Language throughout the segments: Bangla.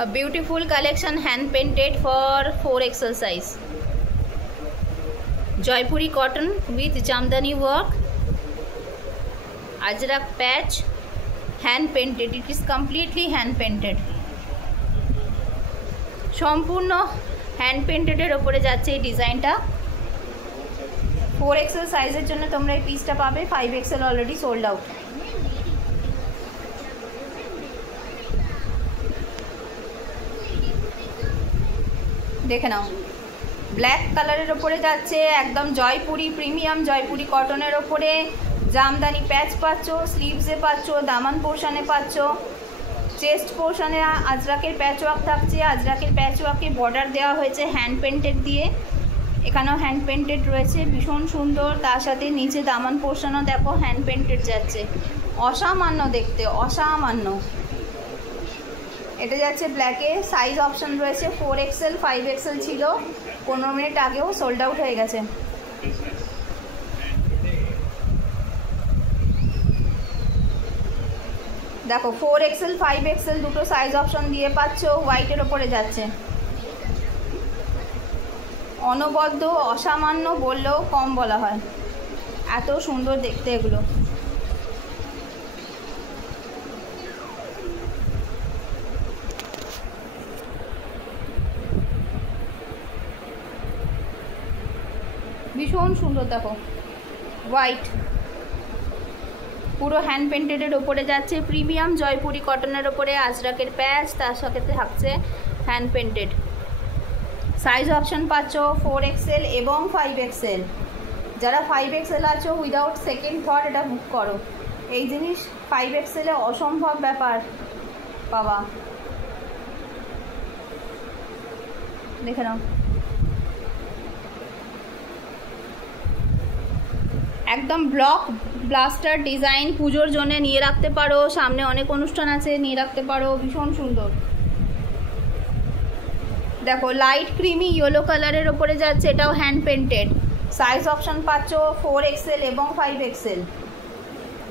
A beautiful collection hand painted for 4XL size. Jaipuri cotton with Jamdani work. Ajrak patch, hand painted. It is completely hand painted. সম্পূর্ণ হ্যান্ড পেইন্টেডের ওপরে যাচ্ছে এই ডিজাইনটা। 4XL সাইজের জন্য তোমরা এই পিসটা পাবে, 5XL অলরেডি সোল্ড আউট। দেখে নাও, ব্ল্যাক কালারের ওপরে যাচ্ছে একদম জয়পুরি প্রিমিয়াম জয়পুরি কটনের ওপরে জামদানি প্যাচ পাচ্ছ, স্লিভসে পাচ্ছ, দামান পোর্শনে পাচ্ছ, চেস্ট পোর্শনে আজরাকের প্যাচওয়ার্ক থাকছে। আজরাকের প্যাচওয়ার্কে বর্ডার দেওয়া হয়েছে হ্যান্ড পেন্টেড দিয়ে, এখানেও হ্যান্ড পেন্টেড রয়েছে, ভীষণ সুন্দর। তার সাথে নিচে দামান পোর্শনও দেখো হ্যান্ড পেন্টেড যাচ্ছে, অসামান্য দেখতে, অসামান্য। এটা যাচ্ছে ব্ল্যাকে, সাইজ অপশন রয়েছে 4XL 5XL ছিল, 15 মিনিট আগেও সোল্ড আউট হয়ে গেছে। দেখো 4XL 5XL দুটো সাইজ অপশন দিয়ে পাচ্ছ, হোয়াইটের ওপরে যাচ্ছে। অনবদ্য অসামান্য বললেও কম বলা হয়, এত সুন্দর দেখতে এগুলো। ভীষণ সুন্দর দেখো, হোয়াইট পুরো হ্যান্ড পেন্টেডের ওপরে যাচ্ছে, প্রিমিয়াম জয়পুরি কটনের ওপরে আজরাকের প্যাচ, তার সাথে থাকছে হ্যান্ড পেন্টেড। সাইজ অপশন পাচ্ছ 4XL এবং 5XL। যারা 5XL আছো উইদাউট সেকেন্ড থট এটা বুক করো। এই জিনিস 5XL-এ অসম্ভব ব্যাপার বাবা। দেখে নাও, একদম ব্লক ব্লাস্টার ডিজাইন, পুজোর জন্য নিয়ে রাখতে পারো, সামনে অনেক অনুষ্ঠান আছে নিয়ে রাখতে পারো, ভীষণ সুন্দর। দেখো লাইট ক্রিমি ইয়েলো কালারের ওপরে যাচ্ছে, এটাও হ্যান্ড পেন্টেড। সাইজ অপশন পাচ্ছ 4XL এবং 5XL।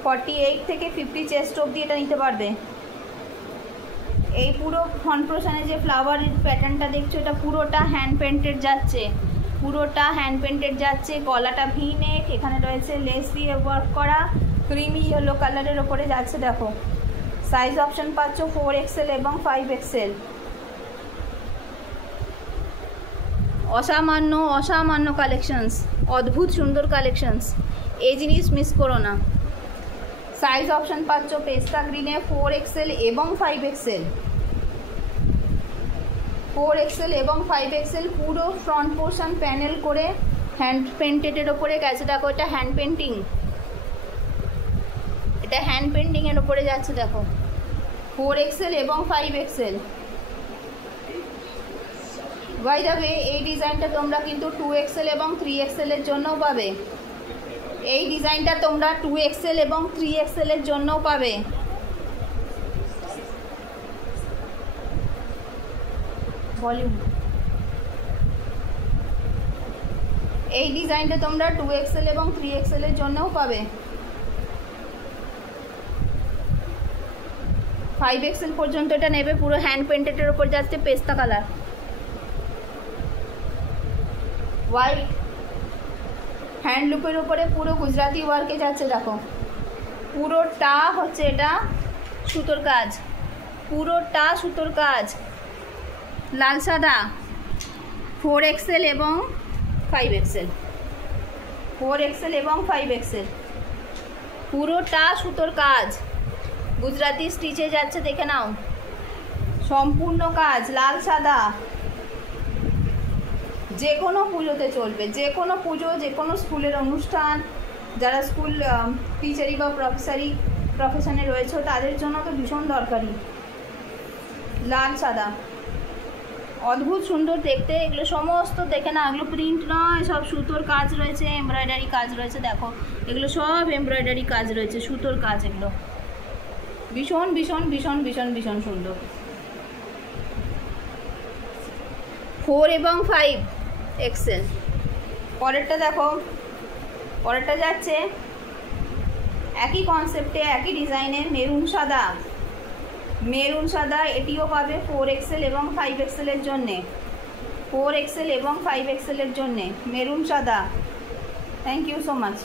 48 থেকে 50 চেস্ট অবধি এটা নিতে পারবে। এই পুরো ফ্রন্ট পোর্শনে যে ফ্লাওয়ারের প্যাটার্নটা দেখছো এটা পুরোটা হ্যান্ড পেন্টেড যাচ্ছে, পুরোটা হ্যান্ড পেন্টেড যাচ্ছে। গলাটা ভি নেক, এখানে রয়েছে লেস দিয়ে ওয়ার্ক করা, ক্রিমি ইয়েলো কালারের ওপরে যাচ্ছে। দেখো সাইজ অপশন পাচ্ছ 4XL এবং 5XL। অসামান্য অসামান্য কালেকশনস, অদ্ভুত সুন্দর কালেকশনস, এই জিনিস মিস করো না। সাইজ অপশন পাচ্ছ পেস্তা গ্রিনে 4XL এবং 5XL। 4XL এবং 5XL পুরো ফ্রন্ট পোর্শন প্যানেল করে হ্যান্ড পেন্টেডের ওপরে গেছে। দেখো এটা হ্যান্ড পেন্টিং, এটা হ্যান্ড পেন্টিংয়ের ওপরে যাচ্ছে। দেখো 4XL এবং 5XL। বাই দ্য ওয়ে এই ডিজাইনটা তোমরা কিন্তু 2XL এবং 3XL এর জন্যও পাবে। এই ডিজাইনটা তোমরা 2XL এবং 3XL এর জন্যও পাবে। ভলিউম, এই ডিজাইনটা তোমরা 2XL এবং 3XL এর জন্যও পাবে। 5XL পর্যন্ত এটা নেবে, পুরো হ্যান্ড পেন্টেডের ওপর যাচ্ছে, পেস্তা কালার, হোয়াইট হ্যান্ড লুপের উপরে পুরো গুজরাটি ওয়ার্কে যাচ্ছে। দেখো পুরোটা হচ্ছে এটা সুতোর কাজ, পুরোটা সুতোর কাজ, লাল সাদা। 4XL এবং 5XL, 4XL এবং 5XL পুরোটা সুতোর কাজ, গুজরাটি স্টিচে যাচ্ছে। দেখে নাও সম্পূর্ণ কাজ, লাল সাদা। যে কোনো পুজোতে চলবে, যে কোনো পুজো, যে কোনো স্কুলের অনুষ্ঠান, যারা স্কুল টিচারি বা প্রফেশনে রয়েছে তাদের জন্য তো ভীষণ দরকারি। লাল সাদা, অদ্ভুত সুন্দর দেখতে এগুলো সমস্ত। দেখে না, এগুলো প্রিন্ট নয়, সব সুতোর কাজ রয়েছে, এমব্রয়ডারি কাজ রয়েছে। দেখো এগুলো সব এমব্রয়ডারি কাজ রয়েছে, সুতোর কাজ, এগুলো ভীষণ ভীষণ ভীষণ ভীষণ ভীষণ সুন্দর। 4 এবং 5XL। পরেরটা দেখো, পরেরটা যাচ্ছে একই কনসেপ্টে একই ডিজাইনের মেরুন সাদা, মেরুন সাদা এটিও পাবে 4XL এবং 5XL এর জন্যে, 4XL এবং 5XL এর জন্যে মেরুন সাদা। Thank you so much.